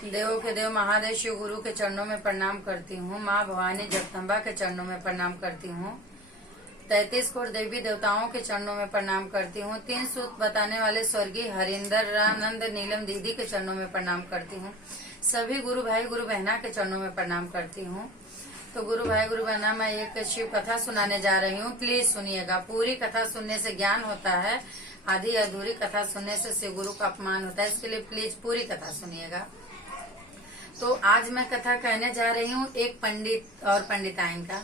देवों के देव महादेव शिव गुरु के चरणों में प्रणाम करती हूँ। माँ भवानी जगदम्बा के चरणों में प्रणाम करती हूँ। 33 करोड़ देवी देवताओं के चरणों में प्रणाम करती हूँ। 3 सूत्र बताने वाले स्वर्गीय हरिंदर आनंद नीलम दीदी के चरणों में प्रणाम करती हूँ। सभी गुरु भाई गुरु बहना के चरणों में प्रणाम करती हूँ। तो गुरु भाई गुरु बहना, मैं एक शिव कथा सुनाने जा रही हूँ। प्लीज सुनिएगा। पूरी कथा सुनने से ज्ञान होता है, आधी अधूरी कथा सुनने से शिव गुरु का अपमान होता है। इसके लिए प्लीज पूरी कथा सुनिएगा। तो आज मैं कथा कहने जा रही हूँ एक पंडित और पंडिताइन का।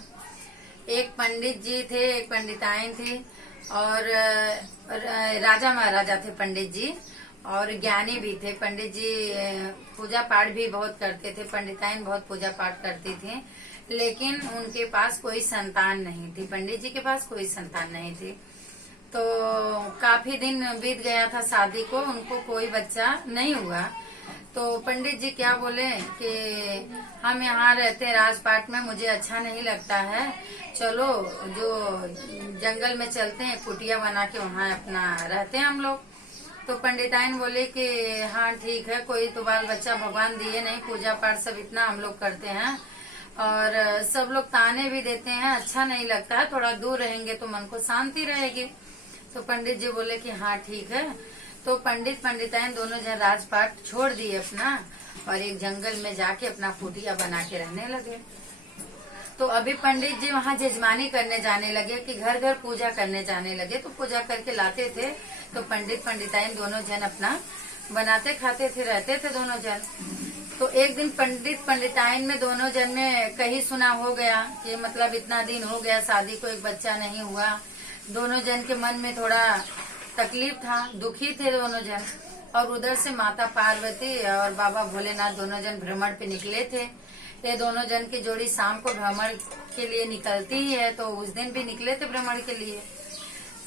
एक पंडित जी थे, एक पंडिताइन थी, और राजा महाराजा थे पंडित जी, और ज्ञानी भी थे। पंडित जी पूजा पाठ भी बहुत करते थे, पंडिताइन बहुत पूजा पाठ करती थी, लेकिन उनके पास कोई संतान नहीं थी। पंडित जी के पास कोई संतान नहीं थी। तो काफी दिन बीत गया था शादी को, उनको कोई बच्चा नहीं हुआ। तो पंडित जी क्या बोले कि हम यहाँ रहते हैं राजपाट में, मुझे अच्छा नहीं लगता है, चलो जो जंगल में चलते हैं, कुटिया बना के वहाँ अपना रहते हैं हम लोग। तो पंडिताइन बोले कि हाँ ठीक है, कोई तो बाल बच्चा भगवान दिए नहीं, पूजा पाठ सब इतना हम लोग करते हैं और सब लोग ताने भी देते हैं, अच्छा नहीं लगता है, थोड़ा दूर रहेंगे तो मन को शांति रहेगी। तो पंडित जी बोले कि हाँ ठीक है। तो पंडित पंडिताइन दोनों जन राजपाट छोड़ दिए अपना, और एक जंगल में जाके अपना कुटिया बना के रहने लगे। तो अभी पंडित जी वहाँ जजमानी करने जाने लगे कि घर घर पूजा करने जाने लगे। तो पूजा करके लाते थे, तो पंडित पंडिताइन दोनों जन अपना बनाते खाते थे, रहते थे दोनों जन। तो एक दिन पंडित पंडिताइन में दोनों जन में कहीं सुना हो गया कि मतलब इतना दिन हो गया शादी को, एक बच्चा नहीं हुआ। दोनों जन के मन में थोड़ा तकलीफ था, दुखी थे दोनों जन। और उधर से माता पार्वती और बाबा भोलेनाथ दोनों जन भ्रमण पे निकले थे। ये दोनों जन की जोड़ी शाम को भ्रमण के लिए निकलती ही है, तो उस दिन भी निकले थे भ्रमण के लिए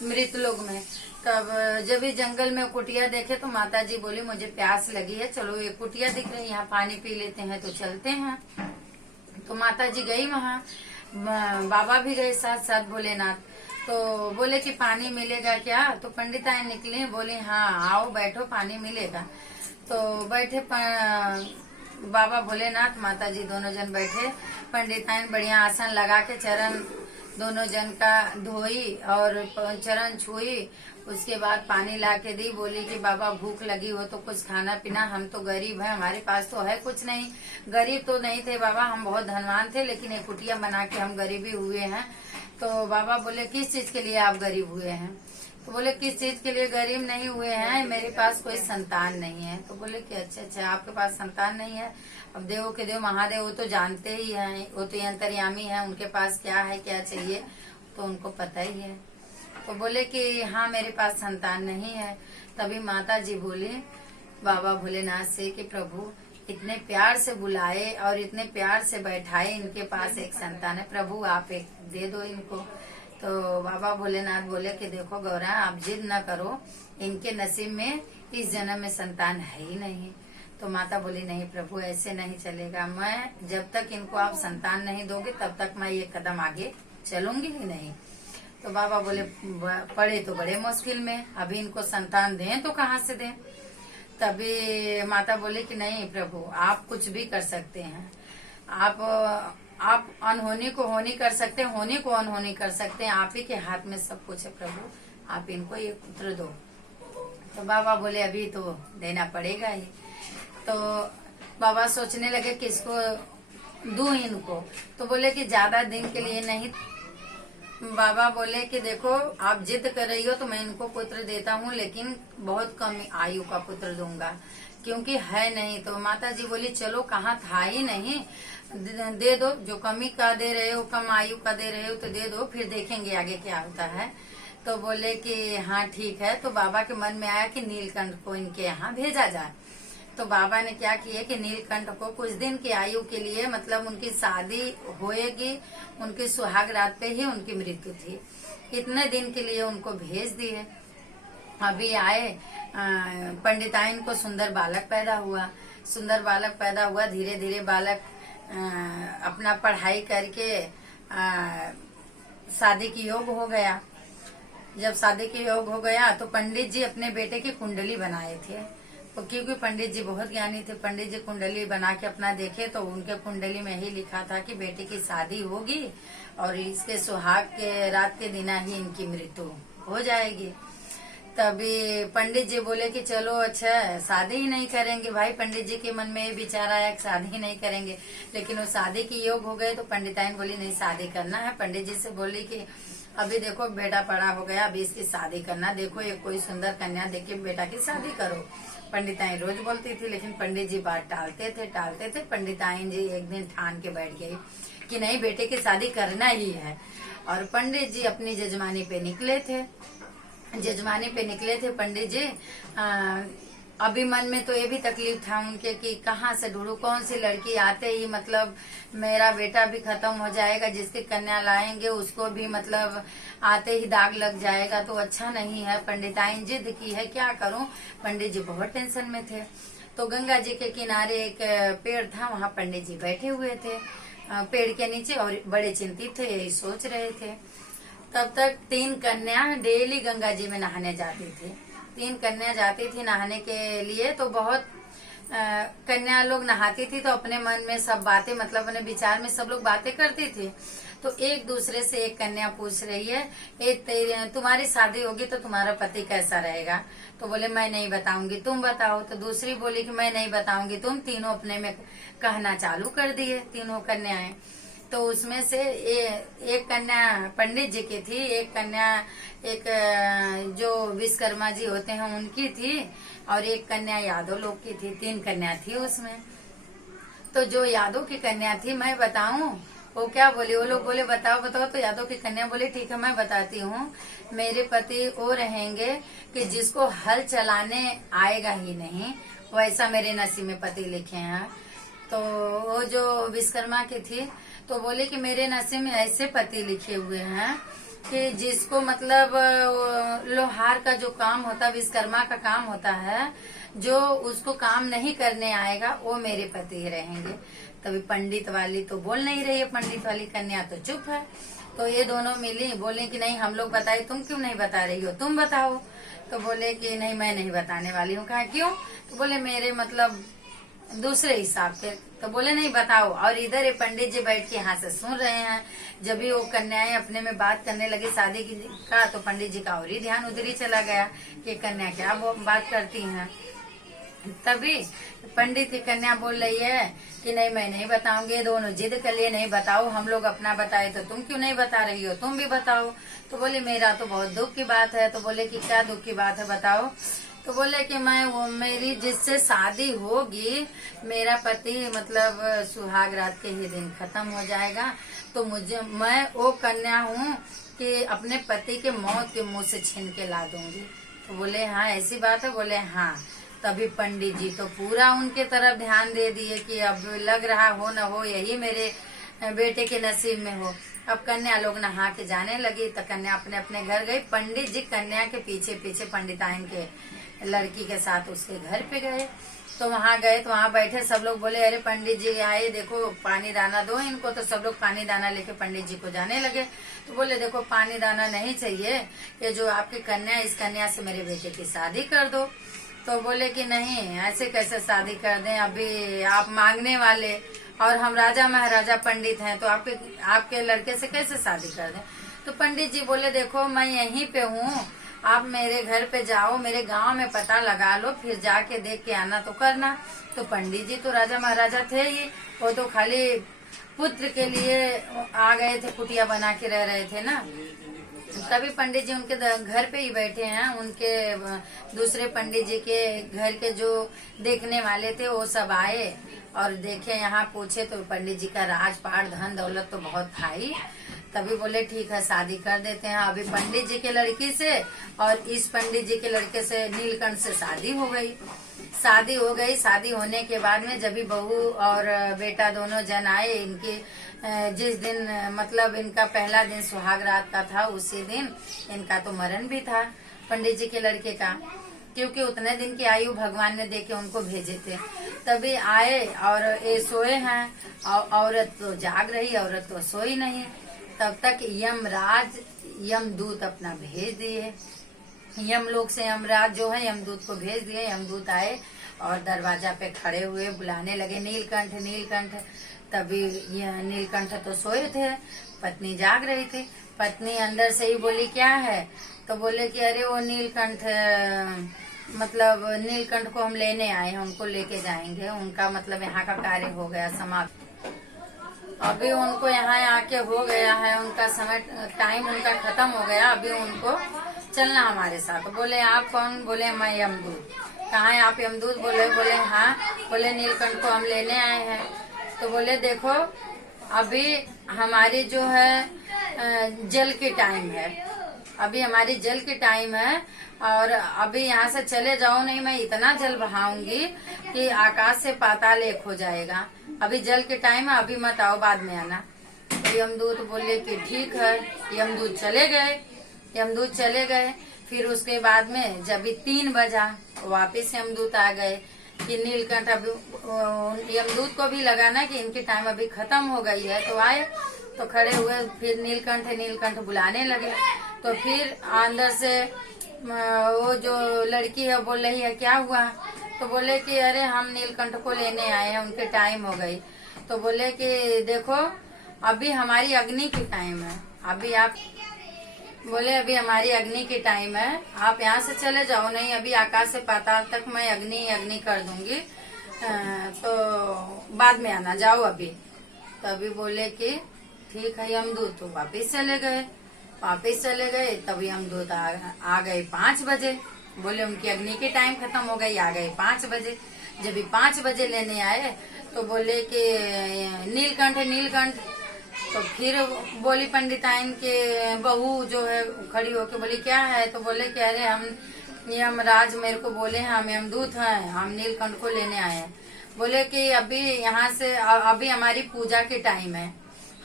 मृत लोक में। तब जब इस जंगल में कुटिया देखे तो माता जी बोली मुझे प्यास लगी है, चलो ये कुटिया दिख रही है, यहाँ पानी पी लेते हैं, तो चलते हैं। तो माता जी गई वहाँ, बाबा भी गए साथ साथ भोलेनाथ। तो बोले कि पानी मिलेगा क्या? तो पंडिताइन निकली, बोली हाँ आओ बैठो, पानी मिलेगा। तो बैठे बाबा भोलेनाथ माता जी दोनों जन बैठे। पंडिताइन बढ़िया आसन लगा के चरण दोनों जन का धोई और चरण छुई। उसके बाद पानी ला के दी, बोली कि बाबा भूख लगी हो तो कुछ खाना पीना, हम तो गरीब हैं, हमारे पास तो है कुछ नहीं। गरीब तो नहीं थे बाबा, हम बहुत धनवान थे, लेकिन एक कुटिया बना के हम गरीबी हुए हैं। तो बाबा बोले किस चीज के लिए आप गरीब हुए हैं? तो बोले किस चीज के लिए गरीब नहीं हुए हैं, मेरे पास कोई संतान नहीं है। तो बोले कि अच्छा आपके पास संतान नहीं है। अब देवों के देव महादेव वो तो जानते ही हैं, वो तो अंतर्यामी है, उनके पास क्या है क्या चाहिए तो उनको पता ही है। तो बोले कि हाँ मेरे पास संतान नहीं है। तभी माता जी बोली बाबा भोलेनाथ से कि प्रभु इतने प्यार से बुलाए और इतने प्यार से बैठाए, इनके पास एक संतान है, प्रभु आप एक दे दो इनको। तो बाबा भोलेनाथ बोले कि देखो गौरा आप जिद न करो, इनके नसीब में इस जन्म में संतान है ही नहीं। तो माता बोली नहीं प्रभु ऐसे नहीं चलेगा, मैं जब तक इनको आप संतान नहीं दोगे तब तक मैं ये कदम आगे चलूंगी ही नहीं। तो बाबा बोले पड़े तो बड़े मुश्किल में, अभी इनको संतान दें तो कहाँ से दें? तभी माता बोली कि नहीं प्रभु आप कुछ भी कर सकते हैं, आप अनहोनी को होनी कर सकते हैं, होनी को अनहोनी कर सकते हैं, आप ही के हाथ में सब कुछ है प्रभु, आप इनको ये पुत्र दो। तो बाबा बोले अभी तो देना पड़ेगा ही। तो बाबा सोचने लगे किसको दूं इनको। तो बोले कि ज्यादा दिन के लिए नहीं। बाबा बोले कि देखो आप जिद कर रही हो तो मैं इनको पुत्र देता हूँ, लेकिन बहुत कम आयु का पुत्र दूंगा क्योंकि है नहीं। तो माता जी बोली चलो कहाँ था ही नहीं, दे दो, जो कमी का दे रहे हो, कम आयु का दे रहे हो तो दे दो, फिर देखेंगे आगे क्या होता है। तो बोले कि हाँ ठीक है। तो बाबा के मन में आया कि नीलकंठ को इनके यहाँ भेजा जाए। तो बाबा ने क्या किया कि नीलकंठ को कुछ दिन की आयु के लिए, मतलब उनकी शादी होएगी, उनकी सुहाग रात पे ही उनकी मृत्यु थी, इतने दिन के लिए उनको भेज दिए। अभी आए पंडिताइन को सुंदर बालक पैदा हुआ। सुंदर बालक पैदा हुआ, धीरे धीरे बालक अपना पढ़ाई करके शादी की योग हो गया। जब शादी के योग हो गया तो पंडित जी अपने बेटे की कुंडली बनाए थे। क्योंकि पंडित जी बहुत ज्ञानी थे। पंडित जी कुंडली बना के अपना देखे तो उनके कुंडली में ही लिखा था कि बेटे की शादी होगी और इसके सुहाग के रात के दिन ही इनकी मृत्यु हो जाएगी। तभी पंडित जी बोले कि चलो अच्छा शादी ही नहीं करेंगे। भाई पंडित जी के मन में ये विचार आया कि शादी ही नहीं करेंगे, लेकिन वो शादी की योग हो गए तो पंडिताइन बोली नहीं शादी करना है। पंडित जी से बोली कि अभी देखो बेटा बड़ा हो गया, अभी इसकी शादी करना, देखो एक कोई सुंदर कन्या देख के बेटा की शादी करो। पंडिताइन रोज बोलती थी लेकिन पंडित जी बात टालते थे। पंडिताइन जी एक दिन ठान के बैठ गई कि नहीं बेटे की शादी करना ही है। और पंडित जी अपनी जजमानी पे निकले थे। पंडित जी अभी मन में तो ये भी तकलीफ था उनके कि कहाँ से ढूंढूं, कौन सी लड़की आते ही मतलब मेरा बेटा भी खत्म हो जाएगा, जिसकी कन्या लाएंगे उसको भी मतलब आते ही दाग लग जाएगा तो अच्छा नहीं है। पंडिताइन जिद की है, क्या करूं। पंडित जी बहुत टेंशन में थे। तो गंगा जी के किनारे एक पेड़ था, वहाँ पंडित जी बैठे हुए थे पेड़ के नीचे और बड़े चिंतित थे, यही सोच रहे थे। तब तक 3 कन्या डेली गंगा जी में नहाने जाती थी। 3 कन्या जाती थी नहाने के लिए। तो बहुत कन्या लोग नहाती थी तो अपने मन में सब बातें मतलब अपने विचार में सब लोग बातें करती थी। तो एक दूसरे से एक कन्या पूछ रही है तुम्हारी शादी होगी तो तुम्हारा पति कैसा रहेगा। तो बोले मैं नहीं बताऊंगी, तुम बताओ। तो दूसरी बोली कि मैं नहीं बताऊंगी, तुम। तीनों अपने में कहना चालू कर दिए, तीनों कन्याएं। तो उसमें से एक कन्या पंडित जी की थी, एक कन्या एक जो विश्वकर्मा जी होते हैं उनकी थी और एक कन्या यादव लोग की थी। 3 कन्या थी उसमें। तो जो यादव की कन्या थी, मैं बताऊं, वो क्या बोली, वो लोग बोले बताओ। तो यादव की कन्या बोली ठीक है मैं बताती हूँ। मेरे पति वो रहेंगे कि जिसको हल चलाने आएगा ही नहीं, वैसा मेरे नसीब में पति लिखे हैं। तो वो जो विश्वकर्मा की थी तो बोले कि मेरे नसीब में ऐसे पति लिखे हुए हैं कि जिसको मतलब लोहार का जो काम होता, विश्वकर्मा का काम होता है, जो उसको काम नहीं करने आएगा वो मेरे पति रहेंगे। तभी पंडित वाली तो बोल नहीं रही है, पंडित वाली कन्या तो चुप है। तो ये दोनों मिली, बोले कि नहीं हम लोग बताए, तुम क्यों नहीं बता रही हो, तुम बताओ। तो बोले कि नहीं मैं नहीं बताने वाली हूँ। कहा क्यों। तो बोले मेरे मतलब दूसरे हिसाब के। तो बोले नहीं बताओ। और इधर ये पंडित जी बैठ के यहाँ से सुन रहे हैं। जब भी वो कन्याएं अपने में बात करने लगी शादी की का, तो पंडित जी का और ही ध्यान उधर ही चला गया कि कन्या क्या बात करती हैं। तभी पंडित की कन्या बोल रही है कि नहीं मैं नहीं बताऊंगी। दोनों जिद कर लिए नहीं बताओ, हम लोग अपना बताए तो तुम क्यों नहीं बता रही हो, तुम भी बताओ। तो बोले मेरा तो बहुत दुख की बात है। तो बोले कि क्या दुख की बात है बताओ। तो बोले कि मेरी जिससे शादी होगी मेरा पति मतलब सुहाग रात के ही दिन खत्म हो जाएगा। तो मैं वो कन्या हूँ कि अपने पति के मौत के मुंह से छीन के ला दूंगी। तो बोले हाँ ऐसी बात है। बोले हाँ। तभी पंडित जी तो पूरा उनके तरफ ध्यान दे दिए कि अब लग रहा हो न हो यही मेरे बेटे के नसीब में हो। अब कन्या लोग नहा के जाने लगी तो कन्या अपने अपने घर गई। पंडित जी कन्या के पीछे पीछे पंडिताइन के लड़की के साथ उसके घर पे गए। तो वहाँ गए तो वहाँ बैठे सब लोग बोले अरे पंडित जी आए, देखो पानी दाना दो इनको। तो सब लोग पानी दाना लेके पंडित जी को जाने लगे। तो बोले देखो पानी दाना नहीं चाहिए, ये जो आपकी कन्या इस कन्या से मेरे बेटे की शादी कर दो। तो बोले कि नहीं ऐसे कैसे शादी कर दें, अभी आप मांगने वाले और हम राजा महाराजा पंडित हैं तो आपके लड़के से कैसे शादी कर दें। तो पंडित जी बोले देखो मैं यहीं पे हूँ, आप मेरे घर पे जाओ, मेरे गांव में पता लगा लो, फिर जाके देख के आना तो करना। तो पंडित जी तो राजा महाराजा थे ही, वो तो खाली पुत्र के लिए आ गए थे, कुटिया बना के रह रहे थे ना। तभी पंडित जी उनके घर पे ही बैठे हैं। उनके दूसरे पंडित जी के घर के जो देखने वाले थे वो सब आए और देखे, यहाँ पूछे तो पंडित जी का राजपाट धन दौलत तो बहुत था ही। तभी बोले ठीक है शादी कर देते हैं। अभी पंडित जी के लड़की से और इस पंडित जी के लड़के से नीलकंठ से शादी हो गई। शादी होने के बाद में जब भी बहू और बेटा दोनों जन आए, इनके जिस दिन मतलब इनका पहला दिन सुहाग रात का था, उसी दिन इनका तो मरण भी था पंडित जी के लड़के का, क्योंकि उतने दिन की आयु भगवान ने देके उनको भेजे थे। तभी आए और ये सोए हैं और औरत तो जाग रही, औरत तो सोई नहीं। तब तक यमदूत अपना भेज दिए, यमलोक से यमराज जो है यमदूत को भेज दिए। यमदूत आए और दरवाजा पे खड़े हुए बुलाने लगे, नीलकंठ नीलकंठ। तभी यह नीलकंठ तो सोए थे, पत्नी जाग रही थी। पत्नी अंदर से ही बोली क्या है, तो बोले कि अरे वो नीलकंठ, मतलब नीलकंठ को हम लेने आए हैं, उनको लेके जाएंगे, उनका मतलब यहाँ का कार्य हो गया समाप्त। अभी उनको यहाँ आके हो गया है, उनका समय टाइम उनका खत्म हो गया, अभी उनको चलना हमारे साथ। बोले आप कौन? बोले मैं यमदूत। कहाँ है आप यमदूत? बोले हाँ। बोले नीलकंठ को हम लेने आए हैं। तो बोले देखो अभी हमारी जो है जल की टाइम है, अभी हमारी जल की टाइम है, और अभी यहाँ से चले जाओ नहीं, मैं इतना जल बहाऊंगी कि आकाश से पाताल एक हो जाएगा। अभी जल के टाइम है, अभी मत आओ, बाद में आना। तो यमदूत बोले कि ठीक है। यमदूत चले गए। यमदूत चले गए। फिर उसके बाद में जब 3 बजा वापिस यमदूत आ गए कि नीलकंठ, अभी यमदूत को भी लगा ना कि इनकी टाइम अभी खत्म हो गई है, तो आए तो खड़े हुए, फिर नीलकंठ नीलकंठ बुलाने लगे। तो फिर अंदर से वो जो लड़की है बोल रही है क्या हुआ, तो बोले कि अरे हम नीलकंठ को लेने आए हैं, उनके टाइम हो गई। तो बोले कि देखो अभी हमारी अग्नि की टाइम है, अभी आप, बोले अभी हमारी अग्नि की टाइम है, आप यहाँ से चले जाओ नहीं, अभी आकाश से पाताल तक मैं अग्नि अग्नि कर दूंगी, तो बाद में आना, जाओ अभी। तभी बोले कि ठीक है यमदूत। तो वापिस चले गए। वापिस चले गए तब यमदूत आ गए 5 बजे। बोले उनकी अग्नि की टाइम खत्म हो गई, आ गए 5 बजे। जब 5 बजे लेने आए तो बोले कि नीलकंठ नीलकंठ। तो फिर बोली पंडिताइन के बहू जो है खड़ी होके बोली क्या है, तो बोले कि अरे हम यमराज मेरे को बोले हैं, हम यमदूत हैं, हम नीलकंठ को लेने आए हैं। बोले कि अभी यहाँ से, अभी हमारी पूजा की टाइम है,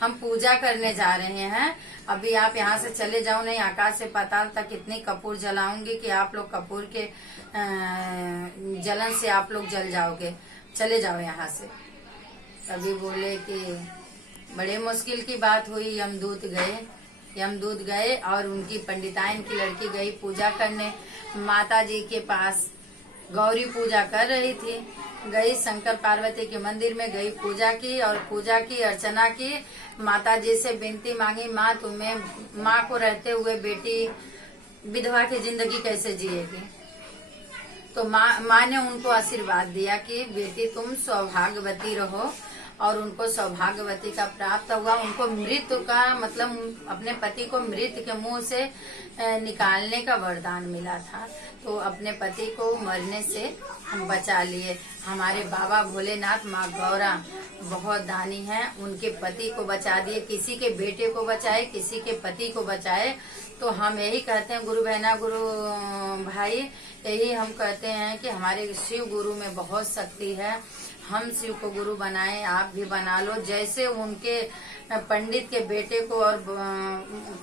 हम पूजा करने जा रहे हैं, अभी आप यहाँ से चले जाओ नहीं, आकाश से पाताल तक इतनी कपूर जलाऊंगी कि आप लोग कपूर के जलन से आप लोग जल जाओगे, चले जाओ यहाँ से। तभी बोले कि बड़े मुश्किल की बात हुई। यमदूत गए और उनकी पंडिताइन की लड़की गई पूजा करने माता जी के पास। गौरी पूजा कर रही थी, गई शंकर पार्वती के मंदिर में गई, पूजा की और पूजा की अर्चना की, माता जी से विनती मांगी, माँ तुम्हें, माँ को रहते हुए बेटी विधवा की जिंदगी कैसे जिएगी। तो माँ ने उनको आशीर्वाद दिया कि बेटी तुम सौभाग्यवती रहो, और उनको सौभाग्यवती का प्राप्त हुआ। उनको मृत्यु का मतलब अपने पति को मृत्यु के मुंह से निकालने का वरदान मिला था, तो अपने पति को मरने से हम बचा लिए। हमारे बाबा भोलेनाथ माँ गौरा बहुत दानी हैं, उनके पति को बचा दिए, किसी के बेटे को बचाए, किसी के पति को बचाए। तो हम यही कहते हैं गुरु बहना, गुरु भाई, यही हम कहते हैं कि हमारे शिव गुरु में बहुत शक्ति है। हम शिव को गुरु बनाएं, आप भी बना लो। जैसे उनके पंडित के बेटे को और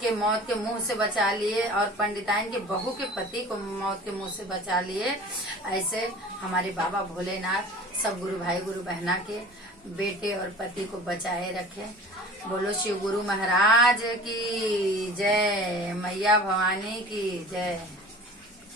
के मौत के मुंह से बचा लिए, और पंडिताइन के बहू के पति को मौत के मुंह से बचा लिए, ऐसे हमारे बाबा भोलेनाथ सब गुरु भाई गुरु बहना के बेटे और पति को बचाए रखे। बोलो शिव गुरु महाराज की जय, मैया भवानी की जय।